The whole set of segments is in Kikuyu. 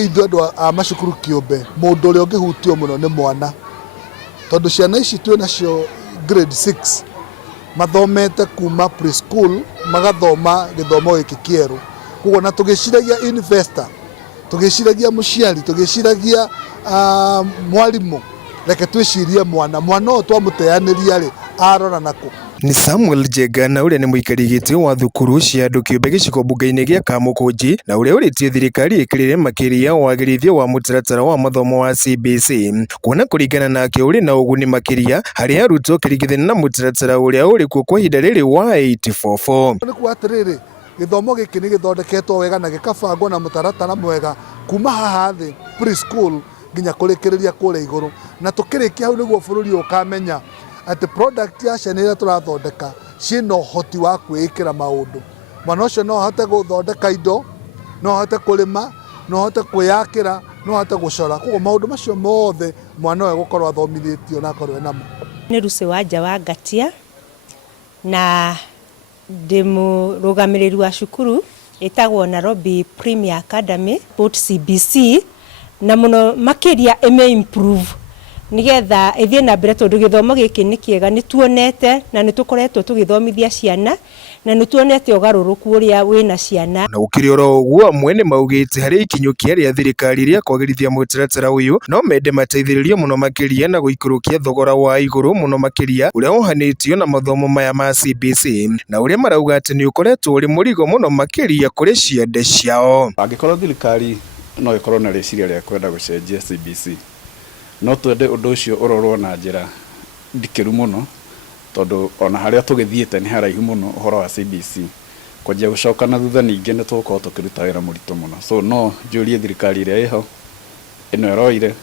Ithuĩ a macukuru kĩũmbe mũndũ ũrĩa ũngĩhutio mũno nĩ mwana, tondũ ciana ici twĩ nacio grade 6 mathomete kuma preschool magathoma gĩthomo gĩkĩ kĩerũ, koguo na tũgĩciragia investor, tũgĩciragia mũciari, tũgĩciragia mwarimũ, reke twĩcirie mwana ũyũ twamũteanĩria rĩ arora nakũ. Ni Samuel Jegana uria ni muikari giti wa thukuru cia andu kiumbe gicigo bunge-ini gia Kamukunji na uria uritie thirikari ikirire makiria Yagirithie wa mutaratara wa mathomo wa CBC kuona kuringana nake uri na uguni makiria hari arutwo kiringithania na mutaratara uria uri kuo kwa ihinda riri wa 844. Ni kuatiriri githomo giki ni githondeketwo wega na gikabangwo na mutaratara mwega kuma haha thi preschool nginya kurikiriria kure iguru, na tukirikia hau niguo bururi ukamenya ati product ya ciana iria turathondeka ciina uhoti wa kwĩĩkĩra maundu. Mwana ũcio no ahote guthondeka indo, no ahote kurima, no ahote kwĩyakĩra, no ahote gucora. Koguo maundu macio mothe mwana ũyũ gukorwo athomithĩtio na akorwo namo. Ni Rusi wa nja wa Ngatia na ndĩmũrũgamĩrĩri wa cukuru ĩtagwo Nairobi Premier Academy Port CBC, na muno makiria improve nigetha ithie na mbere tondu githomo giki ni kiega, ni tuonete na ni tukoretwo tugithomithia ciana na ni tuonete ugaruruku uria wina ciana. Na ukiri oro uguo mwene maugite hari ikinyukia ria thirikari ria kwagirithia mutaratara uyu no mende mateithiririo muno makiria na guikurukia thogora wa iguru muno makiria uria uhanitio na mathomo maya ma CBC na uria marauga ati ni ukoretwo uri murigo muno makiria kuri ciande ciao. Angikorwo thirikari no ikorwo na reciria ria kwenda gucenjia CBC, no twende undu ucio urorwo na njira ndikiru muno, tondu ona haria tugithiete ni haraihu muno uhoro wa CBC kwanjia gucoka na thutha ningi ni tugukorwo tukiruta wira muritu muno. So no njurie thirikari iria iho ino eroire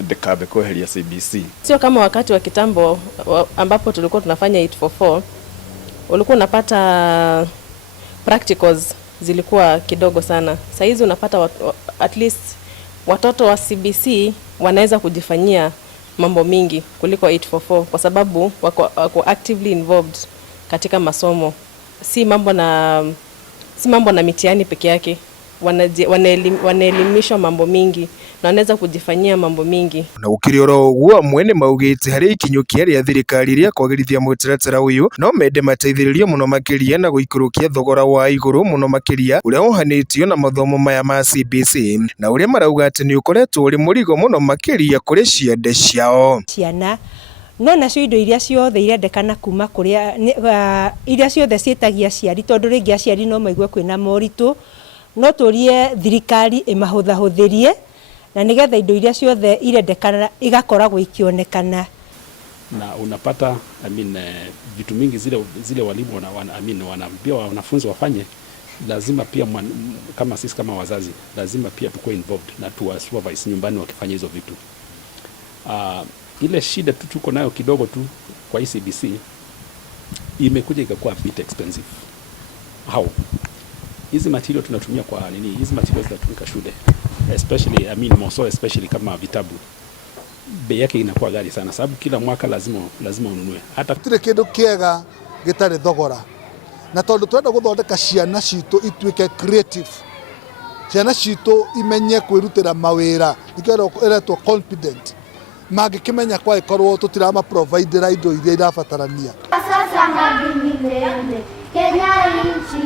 ndikambe kweheria CBC. Sio kama wakati wa kitambo ambapo tulikuwa tunafanya 844 ulikuwa unapata practicals zilikuwa kidogo sana. Sasa hizi unapata at least watoto wa CBC wanaweza kujifanyia mambo mingi kuliko 844 kwa sababu wako actively involved katika masomo. Si mambo na mitihani peke yake, wanaelimishwa mambo mingi na wanaweza kujifanyia mambo mingi. Na ukiri oro uguo mwene maugite hari ikinyukia ria thirikari ria kwagirithia mutaratara uyu no mende mateithiririo muno makiria na guikurukia thogora wa iguru muno makiria uria uhanitio na mathomo maya ma CBC na uria marauga ati ni ukoretwo uri murigo muno makiria kuri ciande ciao. Ciana no nacio indo iria ciothe irendekana kuma kuria iria ciothe cietagia ciari, tondu ringi aciari no maigue kwina moritu, no turie thirikari imahũthahũthĩrie na nigetha indo iria ciothe irendekana igakoragwo ikionekana. Na unapata vitu mingi zile walimu wanaambia wanafunzi wafanye, lazima pia kama sisi kama wazazi lazima pia tukue involved na tuwasupervise nyumbani wakifanya hizo vitu. Ile shida tuko nayo kidogo tu kwa CBC imekuja ikakuwa a bit expensive. How? Hizi material tunatumia kwa nini? Hizi materials tunatumika shule, especially more so especially kama vitabu, bei yake inakuwa ghali sana sababu kila mwaka lazima ununue. Hata tire kindu kiega gitari thogora, na tondu twenda guthondeka ciana citu ituike creative, ciana citu imenye kwirutira mawira, ikero eretwo confident, magikimenya kwa ikorwo tutirama provider indo iria irabatarania. Sasa ngabini Kenya inchi